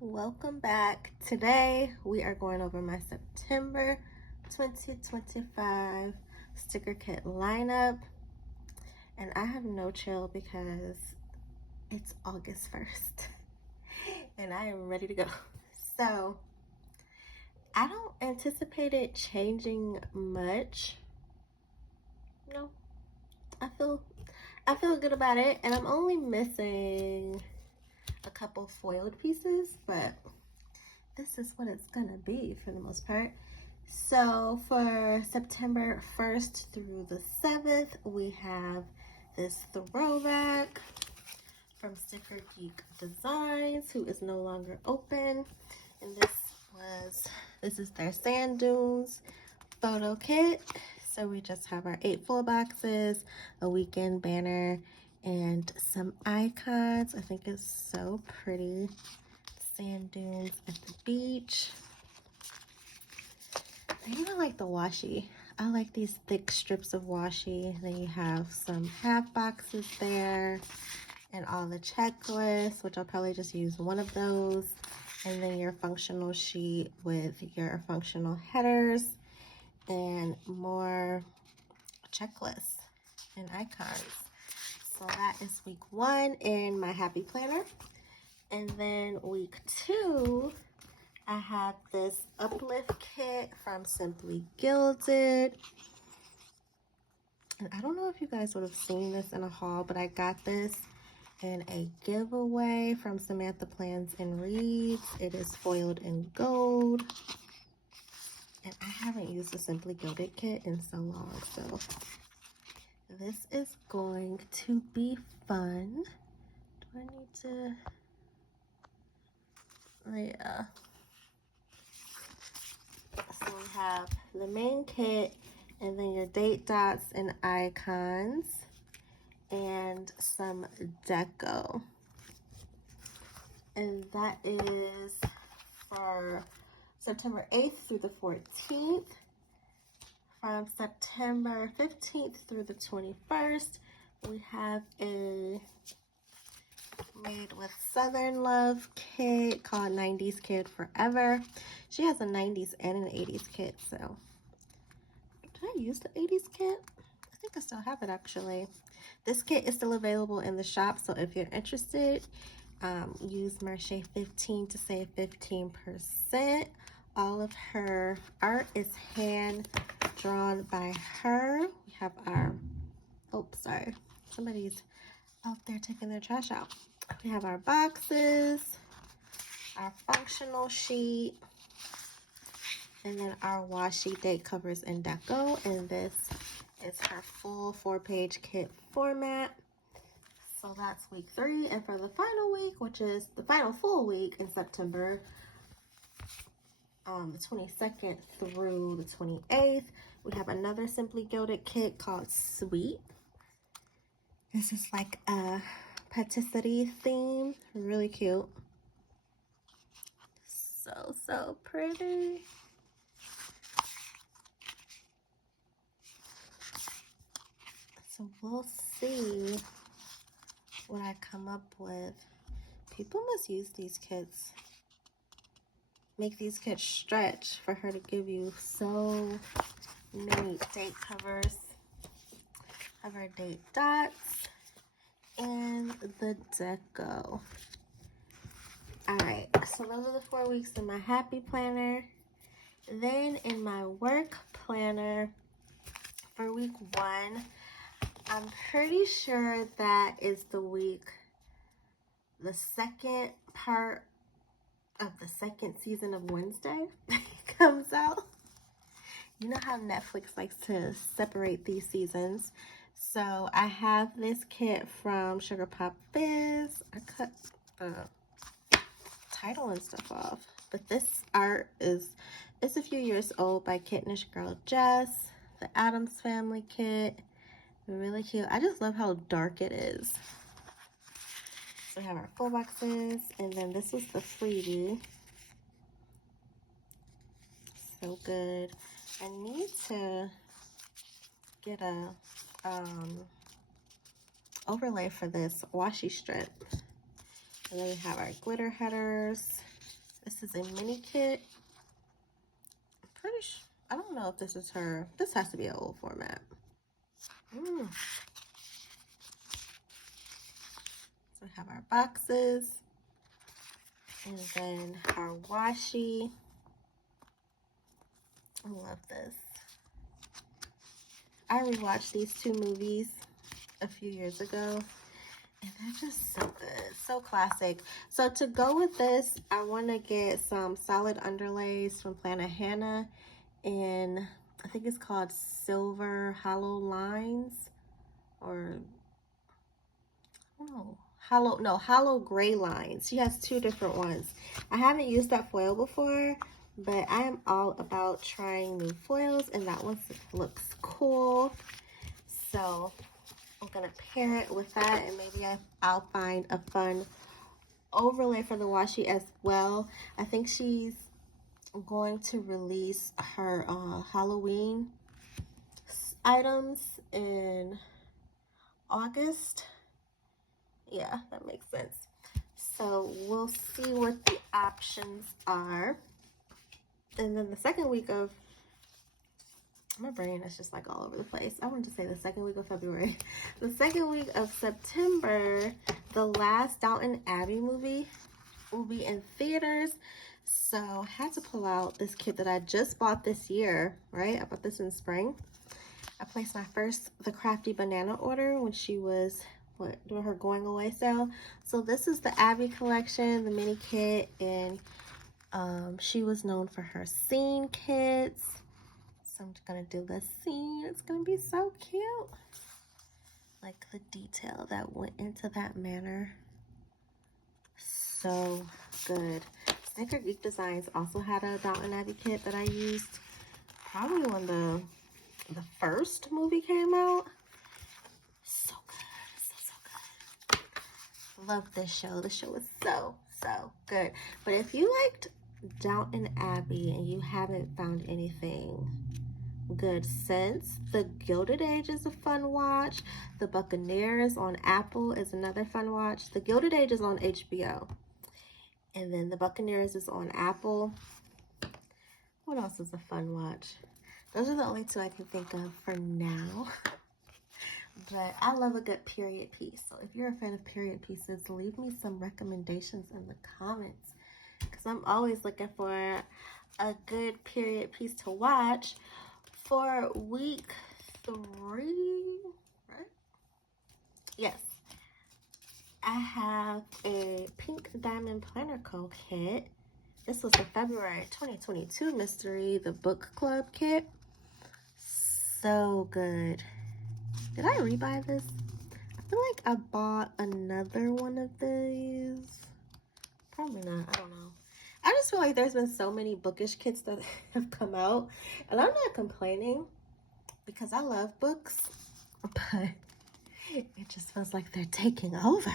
Welcome back. Today we are going over my September 2025 sticker kit lineup, and I have no chill because it's August 1st and I am ready to go. So I don't anticipate it changing much. No, I feel good about it, and I'm only missing a couple foiled pieces, but this is what it's gonna be for the most part. So for September 1st through the 7th, we have this throwback from Sticker Geek Designs, who is no longer open. And this is their Sand Dunes photo kit. So we just have our 8 full boxes, a weekend banner, and some icons. I think it's so pretty. Sand dunes at the beach. I even like the washi. I like these thick strips of washi. Then you have some half boxes there and all the checklists, which I'll probably just use one of those. And then your functional sheet with your functional headers and more checklists and icons. So that is week 1 in my happy planner. And then week 2, I have this uplift kit from Simply Gilded. And I don't know if you guys would have seen this in a haul, but I got this in a giveaway from Samantha Plans and Reads. It is foiled in gold. And I haven't used the Simply Gilded kit in so long, so this is going to be fun. Do I need to... Yeah. So we have the main kit, and then your date dots and icons, and some deco. And that is for September 8th through the 14th. From September 15th through the 21st, we have a Made with Southern Love kit called 90s Kid Forever. She has a 90s and an 80s kit, so did I use the 80s kit? I think I still have it actually. This kit is still available in the shop, so if you're interested, use Marche 15 to save 15%. All of her art is hand drawn by her. We have our, oh, sorry, somebody's out there taking their trash out. We have our boxes, our functional sheet, and then our washi date covers and deco. And this is her full 4-page kit format. So that's week 3. And for the final week, which is the final full week in September, the 22nd through the 28th, we have another Simply Gilded kit called Sweet. This is like a patisserie theme, really cute. So pretty. So we'll see what I come up with. People must use these kits, make these kits stretch for her to give you so many date covers of her date dots and the deco. Alright, so those are the 4 weeks in my happy planner. Then in my work planner for week 1, I'm pretty sure that is the week the second part of the second season of Wednesday comes out. You know how Netflix likes to separate these seasons. So I have this kit from Sugar Pop Fizz. I cut the title and stuff off, but this art is, it's a few years old, by Kittenish Girl Jess. The Addams Family kit, really cute. I just love how dark it is. So we have our full boxes, and then this was the freebie. So good. I need to get a overlay for this washi strip. And then we have our glitter headers This is a mini kit. I'm pretty sure, I don't know if this is her. This has to be an old format. So we have our boxes. And then our washi. I love this. I rewatched these two movies a few years ago. And they're just so good. So classic. So to go with this, I want to get some solid underlays from Planet Hannah. And I think it's called Silver Hollow Lines. Or, I don't know. Hollow gray lines. She has two different ones. I haven't used that foil before, but I am all about trying new foils, and that one looks cool. So I'm gonna pair it with that, and maybe I'll find a fun overlay for the washi as well. I think she's going to release her Halloween items in August. Yeah, that makes sense. So we'll see what the options are. And then the second week of, my brain is just like all over the place. I wanted to say the second week of February. The second week of September, the last Downton Abbey movie will be in theaters. So I had to pull out this kit that I just bought this year, right? I bought this in spring. I placed my first The Crafty Banana order when she was doing her going away sale. So this is the Abby collection, the mini kit, and she was known for her scene kits. So I'm just gonna do the scene. It's gonna be so cute. Like the detail that went into that manor. So good. Snicker Geek Designs also had a Downton Abbey kit that I used probably when the first movie came out. So good. So good. Love this show. The show is so good. But if you liked Downton Abbey and you haven't found anything good since, The Gilded Age is a fun watch. The Buccaneers on Apple is another fun watch. The Gilded Age is on HBO. And then The Buccaneers is on Apple. What else is a fun watch? Those are the only two I can think of for now. But I love a good period piece. So if you're a fan of period pieces, leave me some recommendations in the comments. Because I'm always looking for a good period piece to watch for week 3, right? Yes. I have a Pink Diamond Planner Co. kit. This was the February 2022 mystery, the book club kit. So good. Did I rebuy this? I feel like I bought another one of these. Probably not. I don't know. I just feel like there's been so many bookish kits that have come out. And I'm not complaining because I love books. But it just feels like they're taking over.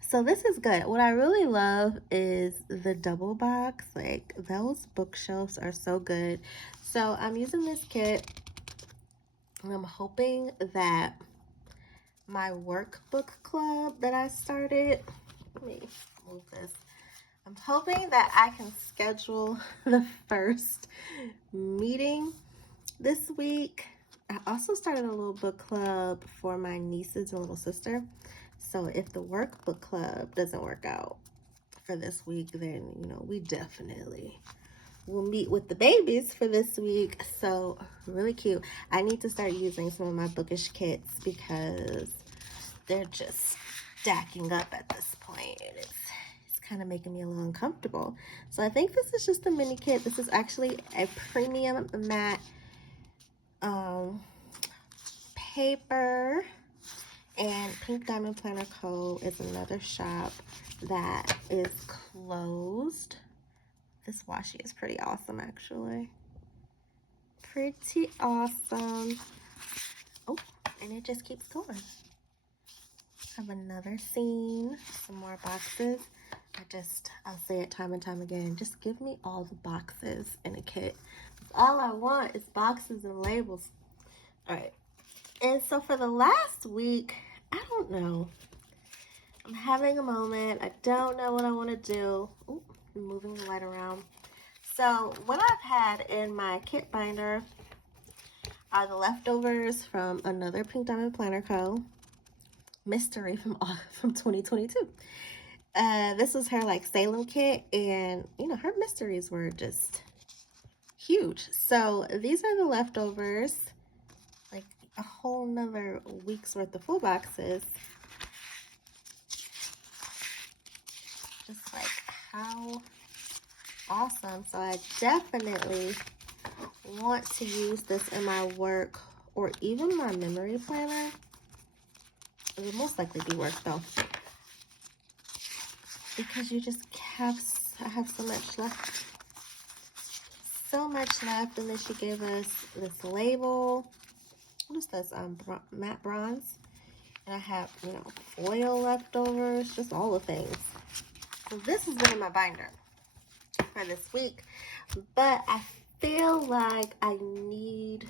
So this is good. What I really love is the double box. Like, those bookshelves are so good. So I'm using this kit. And I'm hoping that my workbook club that I started, let me move this. I'm hoping that I can schedule the first meeting this week. I also started a little book club for my nieces and little sister. So if the workbook club doesn't work out for this week, then, you know, we definitely will meet with the babies for this week. So really cute. I need to start using some of my bookish kits because they're just stacking up at this point. It's kind of making me a little uncomfortable. So I think this is just a mini kit. This is actually a premium matte paper. And Pink Diamond Planner Co. is another shop that is closed. This washi is pretty awesome, actually. Pretty awesome. Oh, and it just keeps going. Have another scene, some more boxes. I'll say it time and time again. Just give me all the boxes in a kit. All I want is boxes and labels. All right. And so for the last week, I don't know. I'm having a moment. I don't know what I want to do. Ooh, moving the light around. So what I've had in my kit binder are the leftovers from another Pink Diamond Planner Co. mystery from 2022. This was her like Salem kit, and you know, her mysteries were just huge. So these are the leftovers, like a whole nother week's worth of full boxes. Just like how awesome. So I definitely want to use this in my work or even my memory planner. It would most likely be work though, because you just have, I have so much left. So much left. And then she gave us this label. What is this? Matte bronze. And I have, you know, foil leftovers, just all the things. So this has been in my binder for this week, but I feel like I need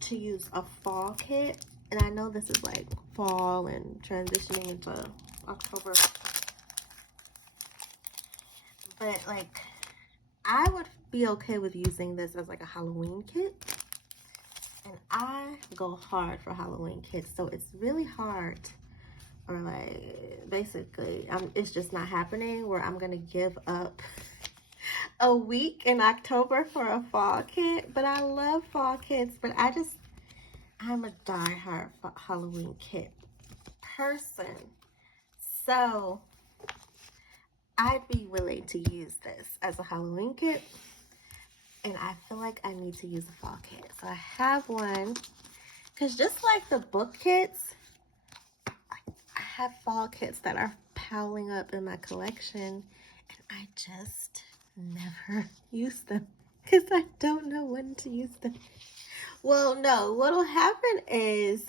to use a fall kit. And I know this is like fall and transitioning into October, but like I would be okay with using this as like a Halloween kit. And I go hard for Halloween kits, so it's really hard, or like basically it's just not happening where I'm gonna give up a week in October for a fall kit. But I love fall kits, but I'm a diehard Halloween kit person, so I'd be willing to use this as a Halloween kit. And I feel like I need to use a fall kit. So I have one, because just like the book kits, I have fall kits that are piling up in my collection, and I just never use them because I don't know when to use them. Well, no, what'll happen is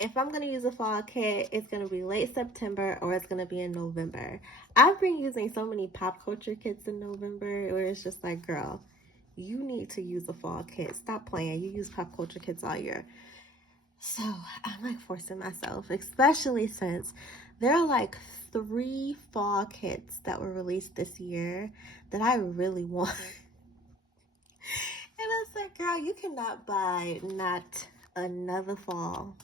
if I'm going to use a fall kit, it's going to be late September or it's going to be in November. I've been using so many pop culture kits in November where it's just like, girl, you need to use a fall kit. Stop playing. You use pop culture kits all year. So I'm like forcing myself, especially since there are like 3 fall kits that were released this year that I really want. And I was like, girl, you cannot buy not another fall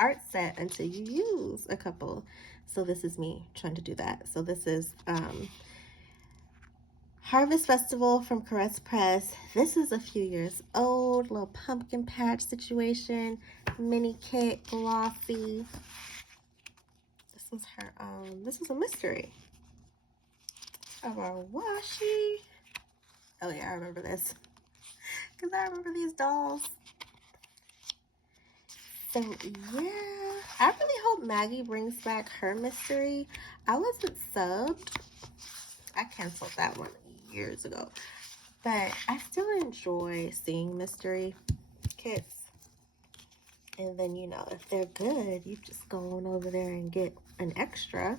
art set until you use a couple. So this is me trying to do that. So this is Harvest Festival from Caress Press. This is a few years old, little pumpkin patch situation, mini kit, glossy. This was her this is a mystery of our washi. Oh yeah, I remember this because I remember these dolls. So yeah, I really hope Maggie brings back her mystery. I wasn't subbed. I canceled that one years ago. But I still enjoy seeing mystery kits. And then, you know, if they're good, you just go on over there and get an extra.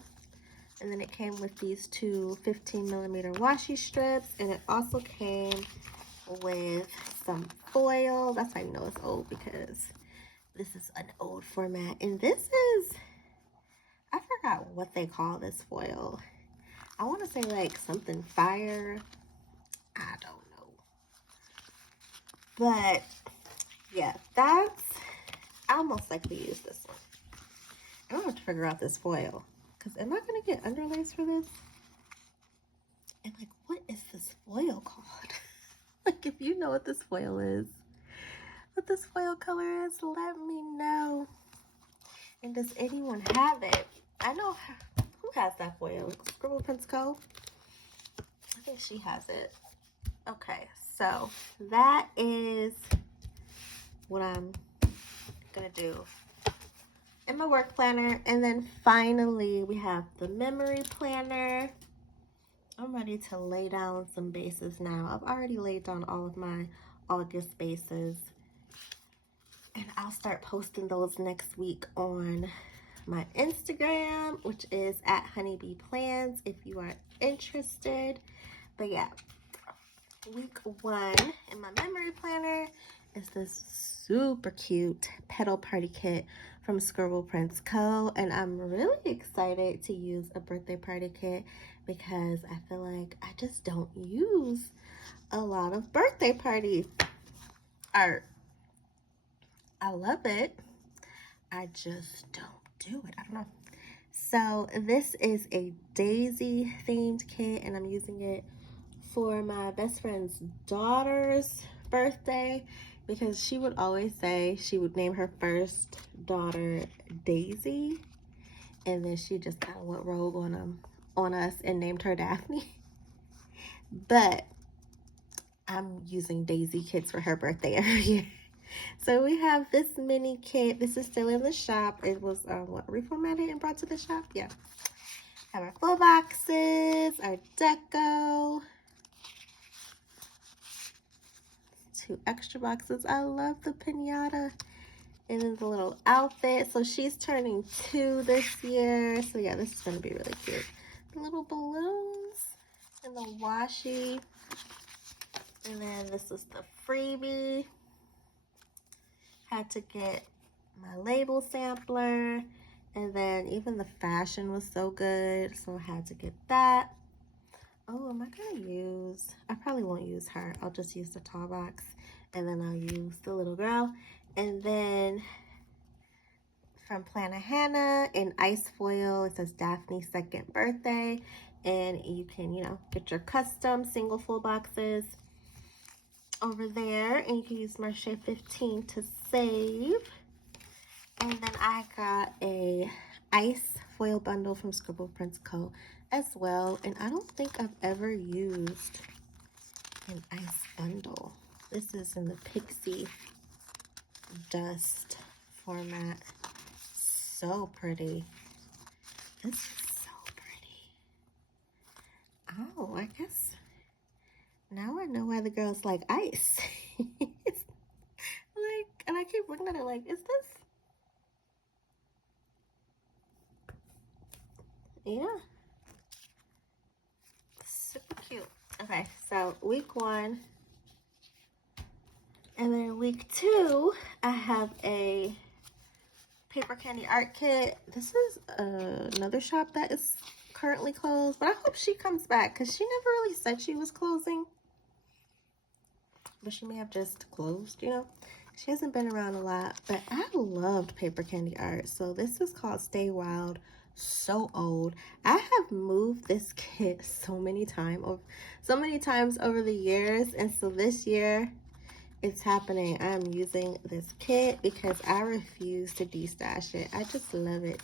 And then it came with these 2 15mm washi strips. And it also came with some foil. That's how you know it's old, because this is an old format. And this is, I forgot what they call this foil. I want to say like something fire. I don't know. But yeah, I'll most likely use this one. I don't have to figure out this foil, because am I going to get underlays for this? And like, what is this foil called? Like, if you know what this foil is, what this foil color is, let me know. And does anyone have it? I know who has that foil. Scribble Prince Co. I think she has it. Okay, so that is what I'm gonna do in my work planner. And then finally we have the memory planner. I'm ready to lay down some bases now. I've already laid down all of my August bases, and I'll start posting those next week on my Instagram, which is at Honeybee Plans, if you are interested. But yeah, week 1 in my memory planner is this super cute petal party kit from Scribble Prince Co. And I'm really excited to use a birthday party kit because I feel like I just don't use a lot of birthday party art. I love it. I just don't do it. I don't know. So this is a Daisy themed kit, and I'm using it for my best friend's daughter's birthday, because she would always say she would name her first daughter Daisy, and then she just kind of went rogue on us and named her Daphne. But I'm using Daisy kits for her birthday every year. So we have this mini kit. This is still in the shop. It was reformatted and brought to the shop. Yeah. Have our full boxes, our deco, 2 extra boxes. I love the piñata. And then the little outfit. So she's turning 2 this year. So yeah, this is going to be really cute. The little balloons and the washi. And then this is the freebie. Had to get my label sampler. And then even the fashion was so good. So I had to get that. Oh, am I going to use... I probably won't use her. I'll just use the tall box. And then I'll use the little girl. And then from Plannahannah in ice foil, it says Daphne's 2nd birthday. And you can, you know, get your custom single full boxes over there. And you can use Marche 15 to save. And then I got a ice foil bundle from Scribble Prints Co. as well. And I don't think I've ever used an ice bundle. This is in the Pixie Dust format. So pretty. This is so pretty. Oh, I guess now I know why the girls like ice. Like, and I keep looking at it like, is this? Yeah. Super cute. Okay, so week 1. And then week 2, I have a paper candy art kit. This is another shop that is currently closed, but I hope she comes back because she never really said she was closing. But she may have just closed, you know. She hasn't been around a lot, but I loved paper candy art. So this is called Stay Wild. So old. I have moved this kit so many times over the years, and so this year it's happening. I'm using this kit because I refuse to destash it. I just love it.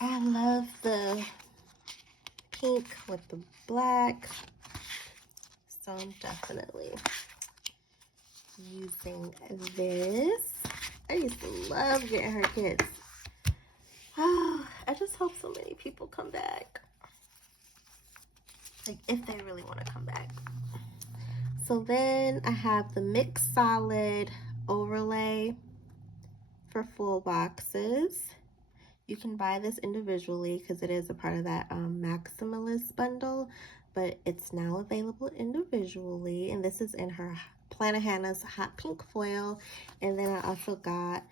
I love the pink with the black, so I'm definitely using this. I used to love getting her kits. Oh, I just hope so many people come back. Like, if they really want to come back. So then I have the Mix Solid overlay for full boxes. You can buy this individually because it is a part of that Maximalist bundle, but it's now available individually. And this is in her Plannahannah's hot pink foil. And then I also got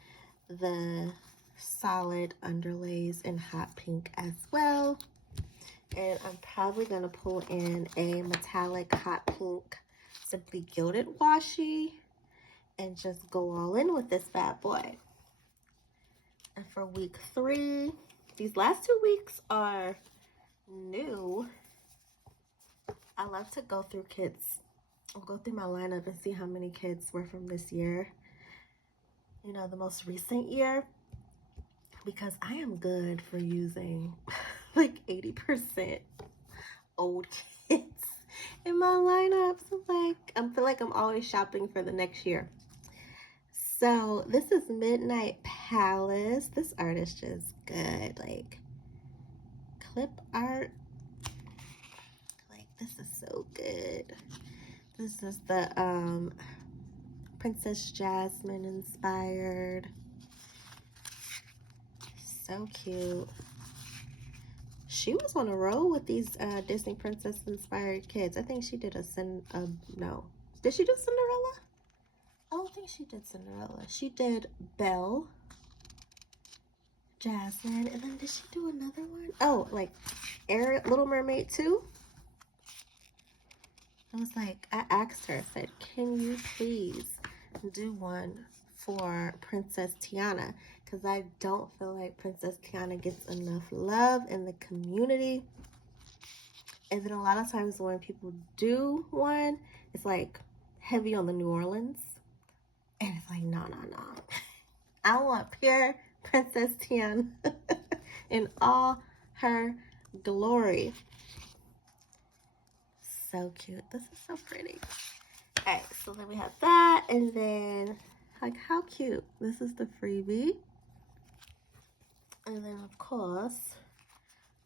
the solid underlays in hot pink as well. And I'm probably going to pull in a metallic hot pink Simply Gilded washi and just go all in with this bad boy. And for week 3, these last 2 weeks are new. I love to go through kits. I'll go through my lineup and see how many kits were from this year. You know, the most recent year. Because I am good for using like 80% old kits in my lineup. So like, I feel like I'm always shopping for the next year. So this is Midnight Palace. This art is just good. Like, clip art. Like, this is so good. This is the Princess Jasmine inspired. So cute. She was on a roll with these Disney Princess inspired kids. I think she did no. Did she do Cinderella? I don't think she did Cinderella. She did Belle. Jasmine. And then did she do another one? Oh, like Little Mermaid 2? I was like, I asked her, I said, can you please do one for Princess Tiana? Because I don't feel like Princess Tiana gets enough love in the community. And then a lot of times when people do one, it's like heavy on the New Orleans. And it's like, no. I want pure Princess Tiana in all her glory. So cute. This is so pretty. All right, so then we have that, and then like how cute. This is the freebie. And then of course,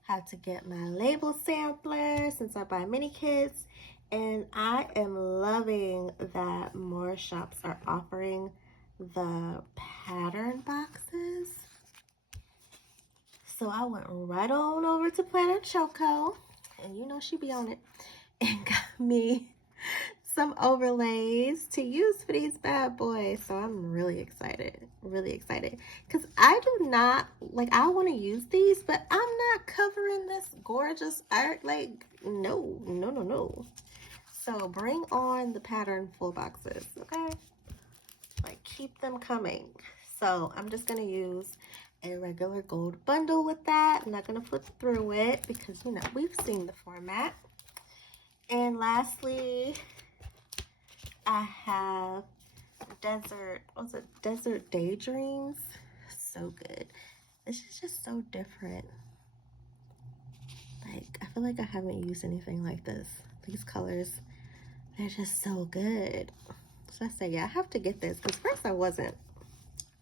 had to get my label sampler since I buy mini kits. And I am loving that more shops are offering the pattern boxes. So I went right on over to Planner Choco, and you know she be on it, and got me some overlays to use for these bad boys. So I'm really excited, because I do not, like, I want to use these, but I'm not covering this gorgeous art. Like, no. So bring on the pattern full boxes, okay? Like, keep them coming. So I'm just gonna use a regular gold bundle with that. I'm not gonna flip through it because, you know, we've seen the format. And lastly, I have Desert Daydreams. So good. This is just so different. Like, I feel like I haven't used anything like this. These colors, they're just so good. So I said, yeah, I have to get this, because first I wasn't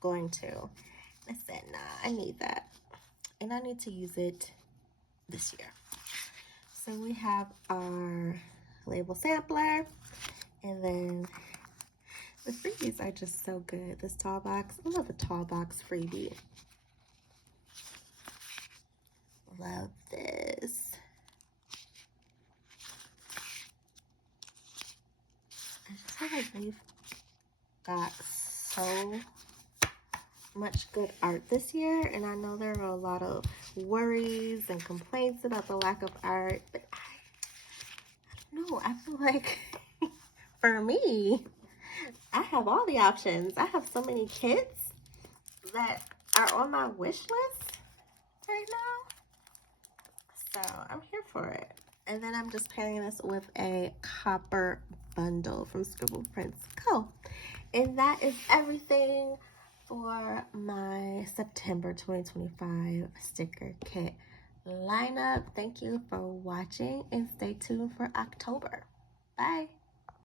going to. I said, nah, I need that. And I need to use it this year. So we have our label sampler, and then the freebies are just so good. This tall box, I love the tall box freebie. Love this. I just feel like we've got so much good art this year, and I know there are a lot of worries and complaints about the lack of art, but I don't know, I feel like for me, I have all the options. I have so many kits that are on my wish list right now, so I'm here for it. And then I'm just pairing this with a copper bundle from Scribble Prints Co. And that is everything for my September 2025 sticker kit lineup. Thank you for watching, and stay tuned for October. Bye.